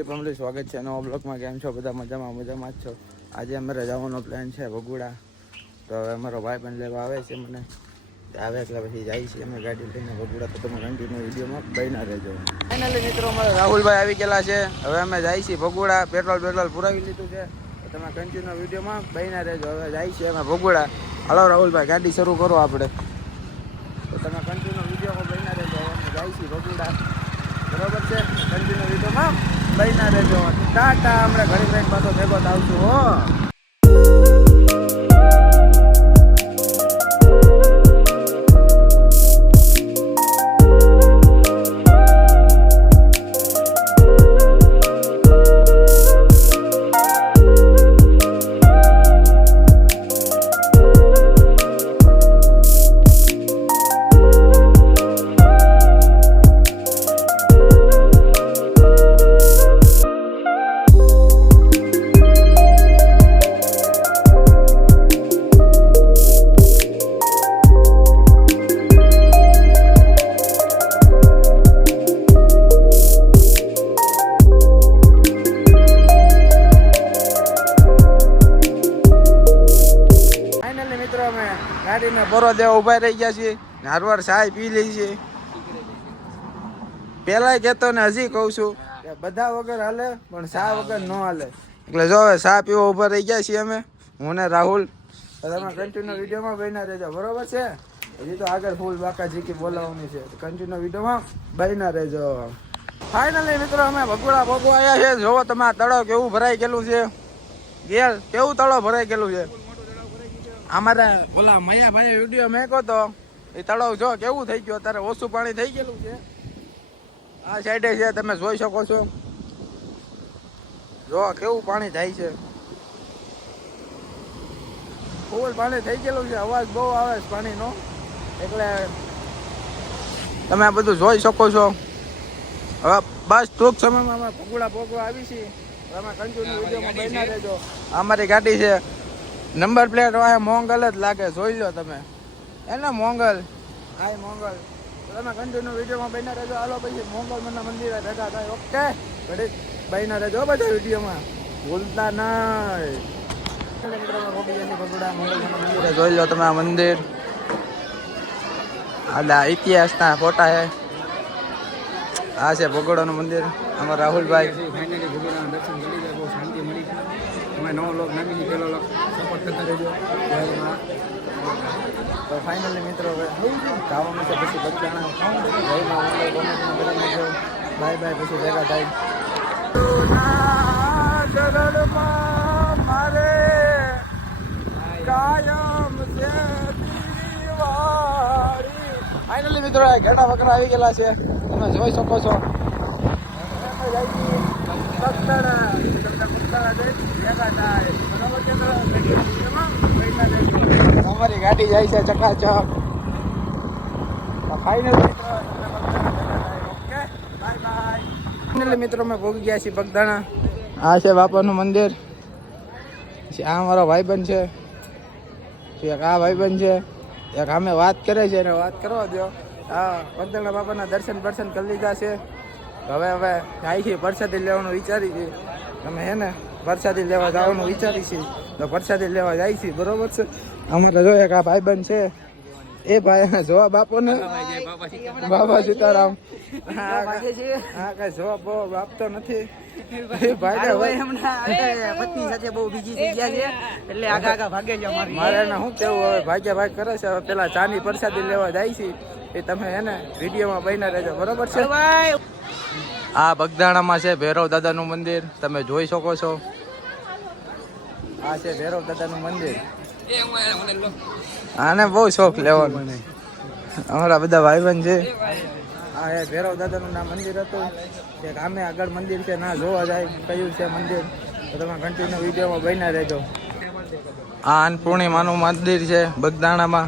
YouTube family સ્વાગત છે નવા બ્લોગમાં. કેમ છો બધા? મજામાં જ છો? આજે અમારે જવાનો પ્લાન છે ભગુડા. તો હવે અમારો ભાઈ પણ લેવા આવે છે મને, આવે એટલે પછી જાય છે અમે ગાડી લઈને ભગુડા. તો તમે કન્ટિન્યુ વિડીયોમાં બન્યા રહેજો. ફાઇનલી મિત્રો અમારે રાહુલભાઈ આવી ગયેલા છે. હવે અમે જાય છીએ ભગુડા. પેટ્રોલ પુરાવી લીધું છે. તો તમે કન્ટિન્યુ વિડીયોમાં બન્યા રહેજો. હવે જાય છીએ અમે ભગુડા. હાલો રાહુલભાઈ, ગાડી શરૂ કરો આપણે. તો તમે કન્ટિન્યુ વિડીયોમાં બન્યા રહેજો. હવે અમે જાય છીએ ભગુડા, બરોબર છે? કન્ટિન્યુ વિડીયોમાં બન્યા રહેજો. ટાટા, હમણાં ઘડી લઈને પાછો ભેગો આવશું હો. ગાડીને બરો દેવા ઉભા રહી ગયા છીએ. હારવાર ચાય પી લઈ છે. પેલા કેતો ને હજી કઉ છું કે બધા વગર હાલે પણ ચા વગર ન હાલે. એટલે જો હવે ચા પીવા ઉભા રહી ગયા છીએ અમે, હું ને રાહુલ. તમે કન્ટિન્યુ વિડીયોમાં બન્યા રહેજો, બરોબર છે? હજી તો આગળ ફૂલ બાકા જીકી બોલાવવાની છે. કન્ટિન્યુ વિડીયોમાં બન્યા રહેજો. ફાઇનલી મિત્રો અમે ભગુડા ભોગવા આવ્યા છે. જોવો તમે આ તળાવ કેવું ભરાઈ ગયેલું છે. ગેર કેવું તળાવ ભરાઈ ગયેલું છે. અમારે ઓલા મયાભાઈ વિડીયો મેકો તો એ તળાવ જો કેવું થઈ ગયું. અત્યારે ઓછું પાણી થઈ ગયેલું છે. આ સાઈડે છે, તમે જોઈ શકો છો. જો કેવું પાણી થાય છે. ફૂલ પાણી થઈ ગયેલું છે. અવાજ બહુ આવે છે પાણીનો, એટલે તમે આ બધું જોઈ શકો છો. હવે બસ ટૂંક સમયમાં અમે ભગુડા ભોગવા આવી છીએ. તમે કન્ટિન્યુ વિડીયોમાં બન્યા રહેજો. અમારી ગાડી છે, નંબર પ્લેટ વાહે મોંગલ જ લાગે, જોઈ લો તમે. એને મોંગલ, હાય મોંગલ. તમે કન્ટિન્યુ વિડીયોમાં બન્યા રહેજો. હાલો પછી મોંગલ મના મંદિરે ભેગા થાય. ઓકે, ઘડી બન્યા રહેજો બધા વિડીયોમાં, ભૂલતા નહીં. મંદિરે જોઈ લો તમે આ મંદિર. આ ઇતિહાસના ફોટા છે. આ છે ભગોડાનું મંદિર. અમારા રાહુલભાઈ. નવો લોક નાખી પેલો લોક સપોર્ટ કરતા રહેજો. તો ફાઇનલી મિત્રો હવે જવાનું છે પછી બગદાણા. બાય બાય, પછી ભેગા થાય. મારે કાયમ છે. ફાઇનલી મિત્રો ઘણા વકરા આવી ગયેલા છે, તમે જોઈ શકો છો. અમારી ગાડી જાય છે ચકાચક. ફાઇનલી મિત્રો અમે ભોગી ગયા છીએ બગદાણા. આ છે બાપાનું મંદિર. આ અમારો ભાઈબંધ છે, એક આ ભાઈબંધ છે, એક અમે વાત કરે છે એને વાત કરવા દો. હા, બગદાણા બાપાના દર્શન કરી લીધા છે. હવે જાય છે પ્રસાદી લેવાનું વિચારી છે. તમે હે ને પ્રસાદી લેવા જવાનું વિચારી છે તો પ્રસાદી લેવા જાય છે, બરોબર છે? અમારે જો એક આ ભાઈબંધ છે, એ ભાઈ જવાબ આપો ને. બાબા સીતારામ. હા, કઈ જવાબ આપતો નથી. મારે એને શું કેવું, હવે ભાગ્ય કરે છે. હવે પેલા ચાની પ્રસાદી લેવા જાય છે. એ તમે એને વિડીયોમાં બન્યા રહેજો, બરોબર છે? આ બગદાણામાં છે ભૈરવ દાદાનું મંદિર, તમે જોઈ શકો છો. આ છે ભૈરવ દાદાનું મંદિર. આને બહુ શોખ લેવાનો. અમારા બધા ભાઈબંધ છે. આ એ ભૈરવ દાદાનું ના મંદિર હતું. એક આમે આગળ મંદિર છે, ના જોવા જાય કયું છે મંદિર. તો તમે કન્ટિન્યુ વિડીયોમાં બન્યા રહેજો. આ અન્નપૂર્ણિમાનું મંદિર છે બગદાણામાં,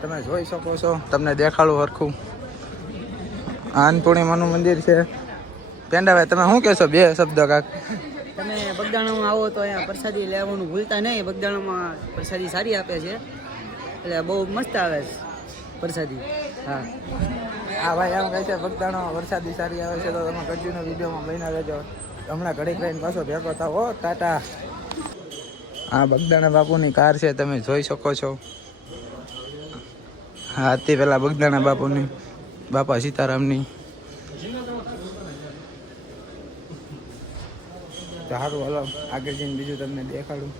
તમે જોઈ શકો છો. તમને દેખાડું હરખું. આ અન્નપૂર્ણિમાનું મંદિર છે. પેંડાભાઈ તમે શું કહેશો? બે શબ્દ કાક. તમે બગદાણામાં આવો તો અહીંયા પ્રસાદી લેવાનું ભૂલતા નહીં. બગદાણામાં પ્રસાદી સારી આપે છે, એટલે બહુ મસ્ત આવે છે પ્રસાદી. હા, હા ભાઈ એમ કહે છે બગદાણામાં વરસાદી સારી આવે છે. તો તમે કન્ટિન્યુ વિડીયોમાં બન્યા રહેજો. હમણાં ઘડીક રહીને પાછો ભેગો થાવ. હો ટાટા. આ બગદાણા બાપુની કાર છે, તમે જોઈ શકો છો. હા તે પેલા બગદાણા બાપુની, બાપા સીતારામની. સારું હાલો આગળ જઈને બીજું તમને દેખાડું.